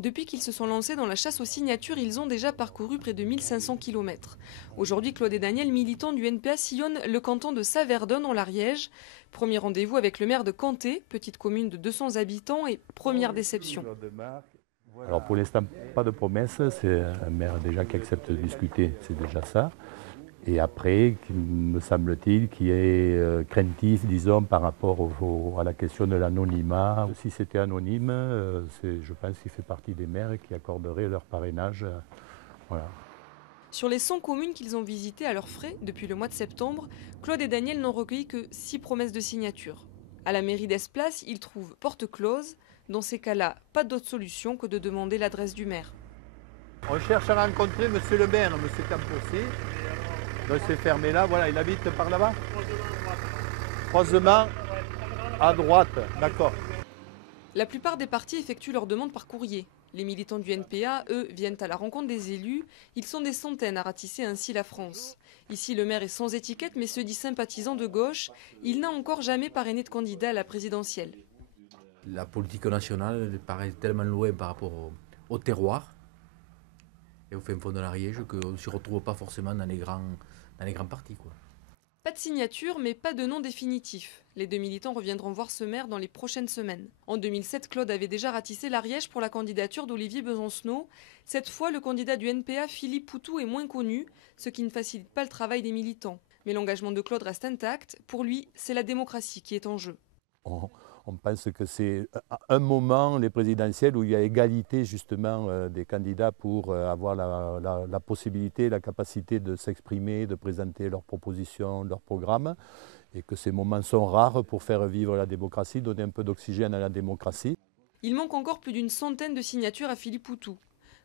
Depuis qu'ils se sont lancés dans la chasse aux signatures, ils ont déjà parcouru près de 1500 km. Aujourd'hui, Claude et Daniel, militants du NPA, sillonnent le canton de Saverdun dans l'Ariège. Premier rendez-vous avec le maire de Canté, petite commune de 200 habitants, et première déception. Alors pour l'instant, pas de promesse, c'est un maire déjà qui accepte de discuter, c'est déjà ça. Et après, me semble-t-il, qui est craintif, disons, par rapport à la question de l'anonymat. Si c'était anonyme, je pense qu'il fait partie des maires qui accorderaient leur parrainage. Voilà. Sur les 100 communes qu'ils ont visitées à leurs frais depuis le mois de septembre, Claude et Daniel n'ont recueilli que 6 promesses de signature. À la mairie d'Esplace, ils trouvent porte close. Dans ces cas-là, pas d'autre solution que de demander l'adresse du maire. On cherche à rencontrer monsieur le maire, monsieur Camposé. Donc c'est fermé là, voilà, il habite par là-bas. Croisement à droite, d'accord. La plupart des partis effectuent leurs demandes par courrier. Les militants du NPA, eux, viennent à la rencontre des élus. Ils sont des centaines à ratisser ainsi la France. Ici, le maire est sans étiquette, mais se dit sympathisant de gauche. Il n'a encore jamais parrainé de candidat à la présidentielle. La politique nationale paraît tellement loin par rapport au terroir et au fin fond de l'Ariège qu'on ne s'y retrouve pas forcément dans les grands partis, quoi. Pas de signature, mais pas de nom définitif. Les deux militants reviendront voir ce maire dans les prochaines semaines. En 2007, Claude avait déjà ratissé l'Ariège pour la candidature d'Olivier Besancenot. Cette fois, le candidat du NPA, Philippe Poutou, est moins connu, ce qui ne facilite pas le travail des militants. Mais l'engagement de Claude reste intact. Pour lui, c'est la démocratie qui est en jeu. On pense que c'est un moment, les présidentielles, où il y a égalité justement des candidats pour avoir la possibilité, la capacité de s'exprimer, de présenter leurs propositions, leurs programmes, et que ces moments sont rares pour faire vivre la démocratie, donner un peu d'oxygène à la démocratie. Il manque encore plus d'une centaine de signatures à Philippe Poutou.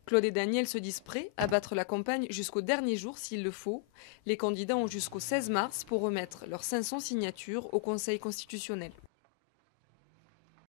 Claude et Daniel se disent prêts à battre la campagne jusqu'au dernier jour s'il le faut. Les candidats ont jusqu'au 16 mars pour remettre leurs 500 signatures au Conseil constitutionnel.